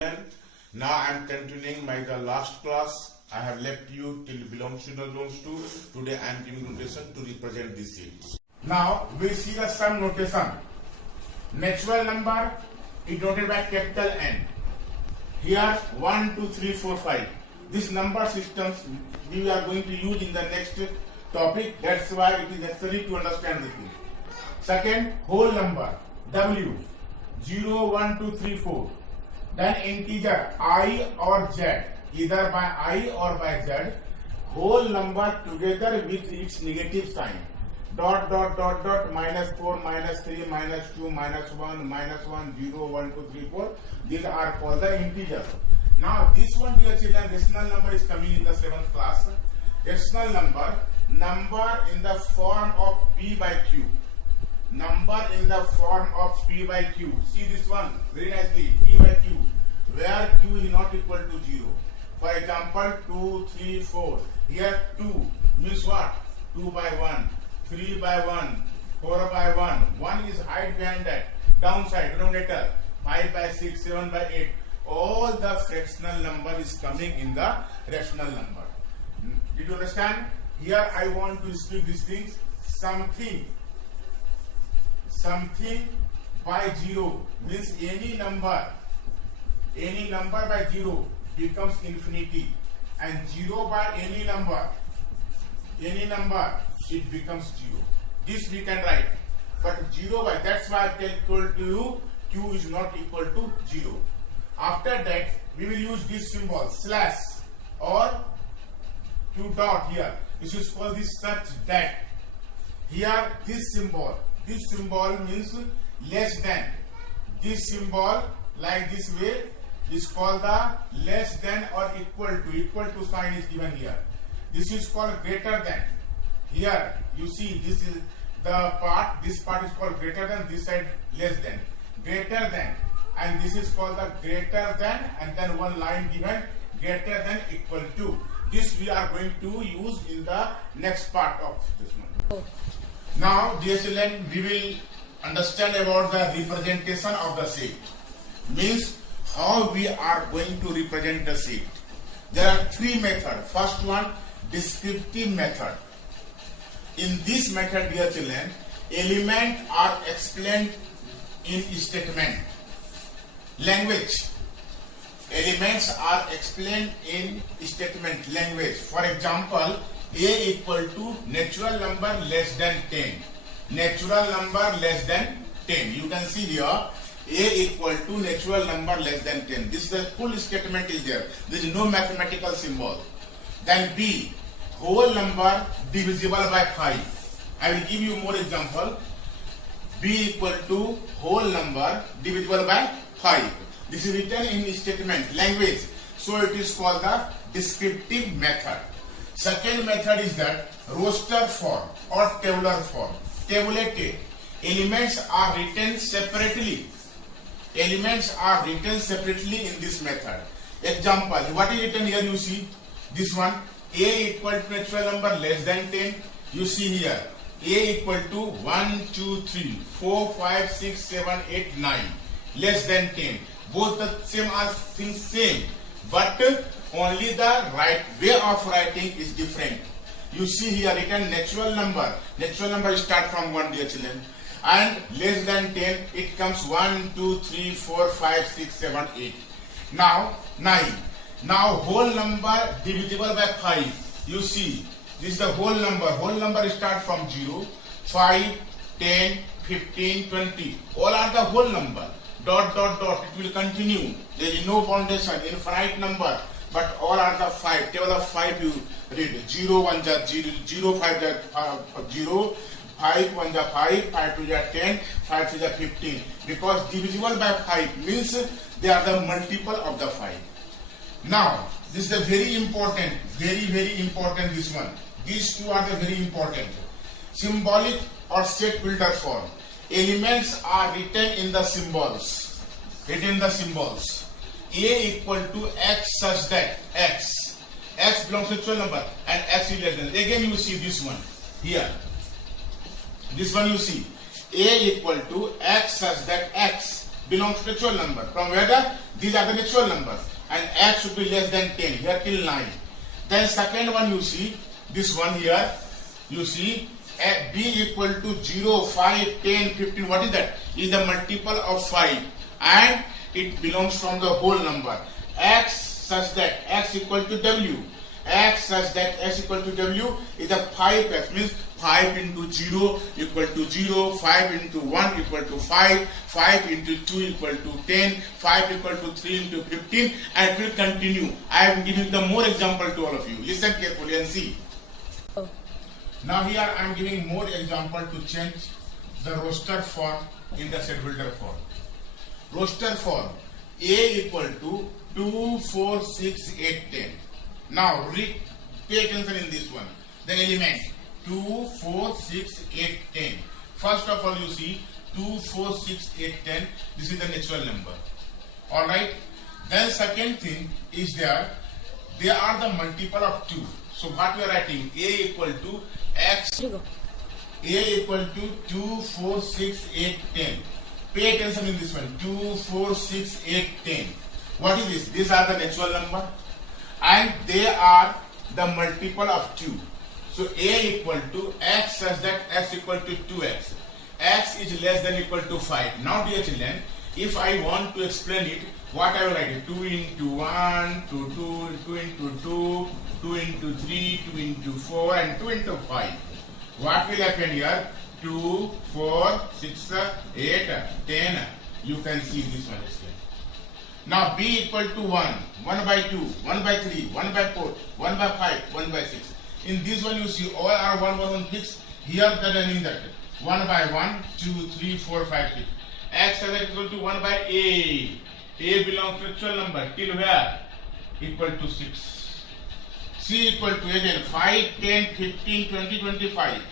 Now I am continuing the last class. I have left you till belongs to the zones 2. Today I am giving notation to represent these sheets. Now we see the sum notation. Natural number is denoted by capital N. Here 1, 2, 3, 4, 5. This number systems we are going to use in the next topic. That's why it is necessary to understand this thing. Second, whole number W 0, 1, 2, 3, 4. Then integer I or Z, either by I or by Z, whole number together with its negative sign. Dot, dot, dot, dot, minus 4, minus 3, minus 2, minus 1, minus 1, 0, 1, 2, 3, 4. These are called the integers. Now this one, dear children, rational number is coming in the 7th class. Rational number in the form of P by Q. Number in the form of P by Q. See this one very nicely, P by Q, where Q is not equal to 0. For example, 2, 3, 4. Here 2 means what? 2 by 1, 3 by 1, 4 by 1. 1 is hide behind that. Downside, denominator, 5 by 6, 7 by 8. All the fractional number is coming in the rational number. Did you understand? Here I want to speak these things. Something by 0 means any number by 0 becomes infinity, and 0 by any number it becomes 0. This we can write, but 0 by, that's why I told you Q is not equal to 0. After that we will use this symbol slash or to dot here. This is called this such that. Here this symbol means less than. This symbol like this way is called the less than or equal to sign is given here. This is called greater than. Here you see this is the part, this part is called greater than, this side less than. Greater than, and this is called the greater than, and then one line given greater than equal to. This we are going to use in the next part of this one. Now, dear children, we will understand about the representation of the sheet. Means how we are going to represent the sheet. There are three methods. First one, descriptive method. In this method, dear children, elements are explained in statement. Language. Elements are explained in statement language. For example, A equal to natural number less than 10. Natural number less than 10. You can see here A equal to natural number less than 10. This is the full statement is there. There is no mathematical symbol. Then B, whole number divisible by 5. I will give you more example. B equal to whole number divisible by 5. This is written in statement language. So it is called the descriptive method. Second method is that roster form or tabular form. Tabulated. Elements are written separately. Elements are written separately in this method. Example, what is written here? You see this one. A equal to natural number less than 10. You see here A equal to 1, 2, 3, 4, 5, 6, 7, 8, 9. Less than 10. Both the same are things same, but only the right way of writing is different. You see here written natural number. Natural number start from 1, dear children, and less than 10 it comes 1, 2, 3, 4, 5, 6, 7, 8. Now 9. Now whole number divisible by 5. You see this is the whole number. Whole number start from 0, 5, 10, 15, 20. All are the whole number. Dot, dot, dot. It will continue. There is no foundation. Infinite number. But all are the 5. Table of 5 you read. 0, 1 ja 0, 0, 5 ja 0, 5, 1 ja 5, 5, 2 ja 10, 5, 3 ja 15. Because divisible by 5 means they are the multiple of the 5. Now, this is the very important, very important this one. These two are the very important. Symbolic or set builder form. Elements are written in the symbols. A equal to X such that X belongs to natural number and X is less than. Again you see this one here. This one you see A equal to X such that X belongs to natural number. From whether these are the natural numbers, and x should be less than 10 here till 9. Then second one, you see this one here, you see b equal to 0, 5, 10, 15. What is that? Is the multiple of 5, and it belongs from the whole number. X such that x equal to w. X such that x equal to w is the 5x, means 5 into 0 equal to 0, 5 into 1 equal to 5, 5 into 2 equal to 10, 5 equal to 3 into 15, and it will continue. I am giving the more example to all of you. Listen carefully and see. Now here I am giving more example to change the roster form in the set builder form. Roster form A equal to 2, 4, 6, 8, 10. Now pay attention in this one. The element 2, 4, 6, 8, 10. First of all, you see 2, 4, 6, 8, 10. This is the natural number. Alright. Then second thing is there, they are the multiple of 2. So what we are writing? A equal to x. A equal to 2, 4, 6, 8, 10. Pay attention in this one. 2, 4, 6, 8, 10. What is this? These are the natural number, and they are the multiple of 2. So A equal to x such that x equal to 2x. X is less than equal to 5. Now dear children, if I want to explain it, what I will write? 2 into 1, 2, 2 into 2, 2 into 3, 2 into 4, and 2 into 5. What will happen here? 2, 4, 6, 8, 10. You can see this one. Now b equal to 1, 1 by 2, 1 by 3, 1 by 4, 1 by 5, 1 by 6. In this one you see all are 1 by 1 fixed. Here that and in that. 1 by 1, 2, 3, 4, 5, 6. X is equal to 1 by A. A belongs to natural number till where? Equal to 6. C equal to again 5, 10, 15, 20, 25.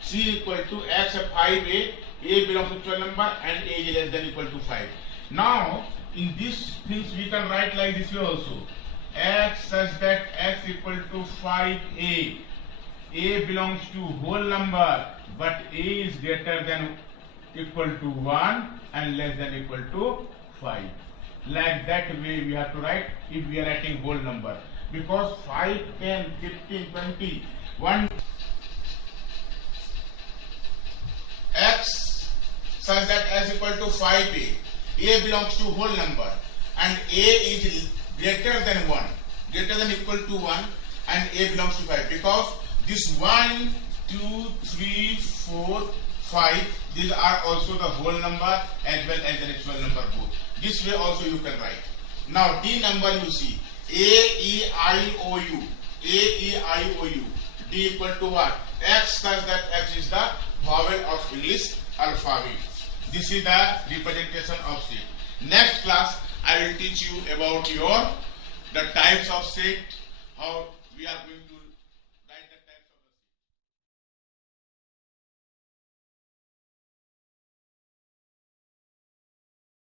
C equal to x 5A. A belongs to natural number and A is less than equal to 5. Now in these things we can write like this way also. X such that x equal to 5A. A belongs to whole number, but A is greater than equal to 1 and less than equal to 5. Like that way we have to write if we are writing whole number. Because 5, 10, 15, 20, 1 x such that x equal to 5A. A belongs to whole number and A is greater than 1, greater than equal to 1, and A belongs to 5, because this 1, 2, 3, 4, 5, these are also the whole number as well as the natural number both. This way also you can write. Now D number you see A, E, I, O, U. A, E, I, O, U. D equal to what? X such that X is the vowel of English alphabet. This is the representation of set. Next class I will teach you about the types of set, how we are going to